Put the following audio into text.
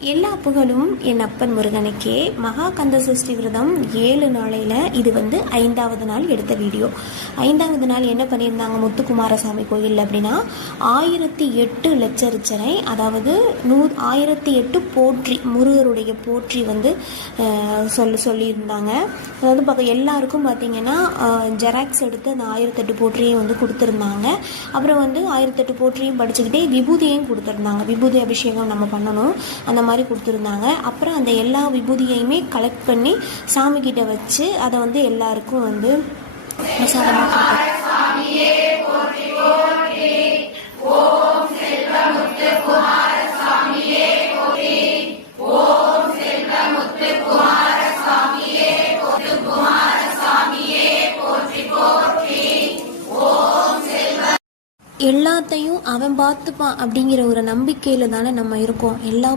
எல்லா புகழும் என் அப்பன் முருகனுக்கே. மகா கந்த சஷ்டி விரதம் 7 நாளையில் இது 5வது நாள் எடுத்த வீடியோ. 5வது நாள் என்ன பண்ணியிருந்தாங்க முத்துக்குமாரசாமி கோயில் அப்படின்னா 1008 லட்சரிச்சனை, அதாவது 1008 போற்றி, முருகருடைய போற்றி சொல்லியிருந்தாங்க. அதாவது எல்லாருக்கும் பார்த்திங்கன்னா ஜெராக்ஸ் எடுத்து அந்த 1008 போற்றியும் கொடுத்துருந்தாங்க. அப்புறம் 1008 போற்றியும் படிச்சுக்கிட்டே விபூதியையும் கொடுத்துருந்தாங்க. விபூதி அபிஷேகம் நம்ம பண்ணணும் அந்த மாதிரி கொடுத்துருந்தாங்க. அப்புறம் அந்த எல்லா விபூதியையுமே கலெக்ட் பண்ணி சாமி கிட்ட வச்சு அதை எல்லாருக்கும் பிரசாதமாக எல்லாத்தையும் அவன் பார்த்துப்பான் அப்படிங்கிற ஒரு நம்பிக்கையில் தானே நம்ம இருக்கோம். எல்லா